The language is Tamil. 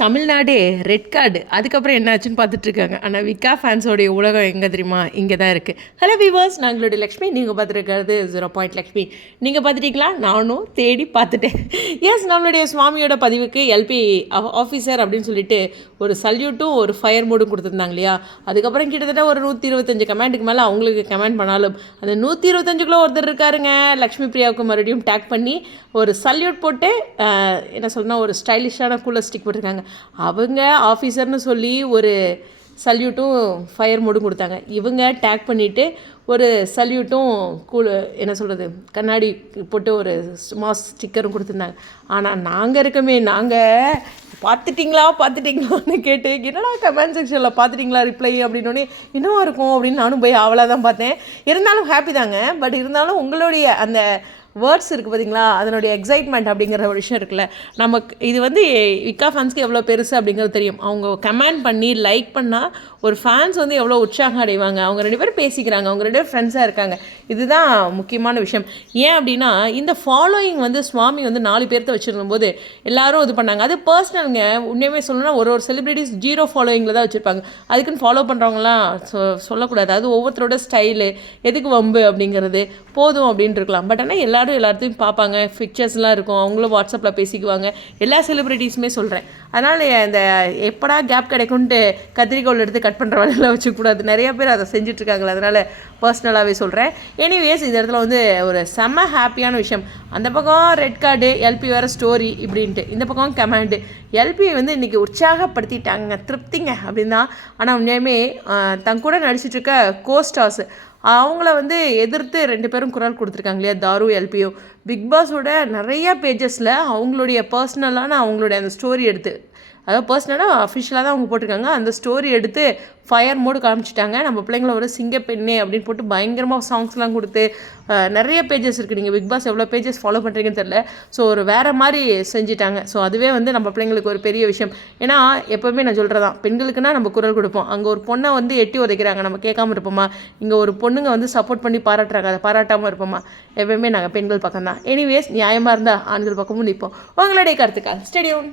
தமிழ்நாடே ரெட் கார்டு அதுக்கப்புறம் என்னாச்சுன்னு பார்த்துட்ருக்காங்க. ஆனால் விக்கா ஃபேன்ஸோடைய உலகம் எங்கே தெரியுமா? இங்கே தான் இருக்குது ஹலோ விவர்ஸ் நாங்களுடைய லக்ஷ்மி. நீங்கள் பார்த்துருக்கிறது ஜீரோ பாயிண்ட் லக்ஷ்மி. நீங்கள் பார்த்துட்டீங்களா? நானும் தேடி பார்த்துட்டேன். எஸ் நம்மளுடைய சுவாமியோட பதிவுக்கு எல்பி ஆஃபீஸர் அப்படின்னு சொல்லிட்டு ஒரு சல்யூட்டும் ஒரு ஃபயர் மோடும் கொடுத்துருந்தாங்க இல்லையா? அதுக்கப்புறம் கிட்டத்தட்ட ஒரு நூற்றி இருபத்தஞ்சு கமெண்ட்டுக்கு மேலே அவங்களுக்கு கமெண்ட் பண்ணாலும் அந்த நூற்றி இருபத்தஞ்சுக்குள்ளே ஒருத்தர் இருக்காருங்க. லக்ஷ்மி பிரியாவுக்கு மறுபடியும் டேக் பண்ணி ஒரு சல்யூட் போட்டு என்ன சொல்லணும் ஒரு ஸ்டைலிஷான கூலர் ஸ்டிக் போட்டிருக்காங்க. அவங்க ஆஃபீஸர்னு சொல்லி ஒரு சல்யூட்டும் ஃபயர் மோடும் கொடுத்தாங்க. இவங்க டேக் பண்ணிவிட்டு ஒரு சல்யூட்டும் கூழ் என்ன சொல்கிறது கண்ணாடி போட்டு ஒரு மாஸ் ஸ்டிக்கரும் கொடுத்துருந்தாங்க. ஆனால் நாங்கள் இருக்கமே நாங்கள் பார்த்துட்டிங்களா பார்த்துட்டிங்களான்னு கேட்டு என்னடா கமெண்ட் செக்ஷனில் பார்த்துட்டிங்களா ரிப்ளை அப்படின்னோடனே என்னவா இருக்கும்? அப்படின்னு நானும் போய் அவளாக தான் பார்த்தேன். இருந்தாலும் ஹாப்பி தாங்க. பட் இருந்தாலும் உங்களுடைய அந்த வேர்ட்ஸ் இருக்குது பார்த்தீங்களா அதனுடைய எக்ஸைட்மெண்ட் அப்படிங்கிற ஒரு விஷயம் இருக்குல்ல. நமக்கு இது வந்து விக்கா ஃபேன்ஸ்க்கு எவ்வளோ பெருசு அப்படிங்கிறது தெரியும். அவங்க கமெண்ட் பண்ணி லைக் பண்ணால் ஒரு ஃபேன்ஸ் வந்து எவ்வளோ உற்சாகம் அடைவாங்க. அவங்க ரெண்டு பேரும் பேசிக்கிறாங்க. அவங்க ரெண்டு பேரும் ஃப்ரெண்ட்ஸாக இருக்காங்க. இதுதான் முக்கியமான விஷயம். ஏன் அப்படின்னா இந்த ஃபாலோயிங் வந்து சுவாமி வந்து நாலு பேர்த்த வச்சுருந்தபோது எல்லாரும் இது பண்ணாங்க. அது பர்சனலுங்க உண்மையுமே சொல்லணும்னா ஒரு ஒரு செலிப்ரிட்டிஸ் ஜீரோ ஃபாலோயிங்கில் தான் வச்சுருப்பாங்க. அதுக்குன்னு ஃபாலோ பண்ணுறவங்களாம் சொ சொல்லக்கூடாது. அது ஒவ்வொருத்தரோட ஸ்டைலு எதுக்கு வம்பு அப்படிங்கிறது போதும் அப்படின்ட்டு இருக்கலாம். பட் ஆனால் எல்லாரும் எல்லாத்தையும் பார்ப்பாங்க பிக்சர்ஸ்லாம் இருக்கும் அவங்களும் வாட்ஸ்அப்பில் பேசிக்குவாங்க. எல்லா செலிப்ரிட்டிஸுமே சொல்கிறேன் அதனால் இந்த எப்படா கேப் கிடைக்கும்ன்ட்டு கத்திரிக்கோள் எடுத்து கட் பண்ணுற வேலையெல்லாம் வச்சுக்கூடாது நிறைய பேர் அதை செஞ்சிட்ருக்காங்களே அதனால் பர்சனலாகவே சொல்கிறேன் எனிவேஸ் இந்த இடத்துல வந்து ஒரு செம்ம ஹாப்பியான விஷயம். அந்த பக்கம் ரெட் கார்டு எல்பி வேறு ஸ்டோரி இப்படின்ட்டு. இந்த பக்கம் கமாண்டு எல்பி வந்து இன்றைக்கி உற்சாகப்படுத்திட்டாங்க திருப்திங்க அப்படின்னா தான் ஆனால் உண்மையுமே தன் கூட நடிச்சிட்டு இருக்க அவங்கள வந்து எதிர்த்து ரெண்டு பேரும் குரல் கொடுத்துருக்காங்க இல்லையா? தாரு எல்பியோ பிக் பாஸோட நிறைய பேஜஸில் அவங்களுடைய பர்சனலான அவங்களுடைய அந்த ஸ்டோரி எடுத்து அதாவது பர்சனலாக அஃபிஷியலாக தான் அவங்க போட்டிருக்காங்க. அந்த ஸ்டோரி எடுத்து ஃபயர் மோடு காமிச்சிட்டாங்க. நம்ம பிள்ளைங்கள ஒரு சிங்க பெண்ணே அப்படின்னு போட்டு பயங்கரமாக சாங்ஸ்லாம் கொடுத்து நிறைய பேஜஸ் இருக்குது நீங்கள் பிக் பாஸ் எவ்வளோ பேஜஸ் ஃபாலோ பண்ணுறீங்கன்னு தெரில ஸோ ஒரு வேறு மாதிரி செஞ்சிட்டாங்க. ஸோ அதுவே வந்து நம்ம பிள்ளைங்களுக்கு ஒரு பெரிய விஷயம். ஏன்னா எப்போவுமே நான் சொல்கிறதான் பெண்களுக்குன்னா நம்ம குரல் கொடுப்போம். அங்கே ஒரு பொண்ணை வந்து எட்டி உதைக்கிறாங்க. நம்ம கேட்காம இருப்போமா? இங்கே ஒரு பொண்ணுங்க வந்து சப்போர்ட் பண்ணி பாராட்டுறாங்க. அதை பாராட்டாமல் இருப்போமா? எப்பவுமே நாங்கள் பெண்கள் பக்கம் தான் எனிவேஸ் நியாயமாக இருந்தால் ஆண்கள் பக்கமும் நிற்போம் உங்களுடைய கருத்துக்கள். ஸ்டேடியம்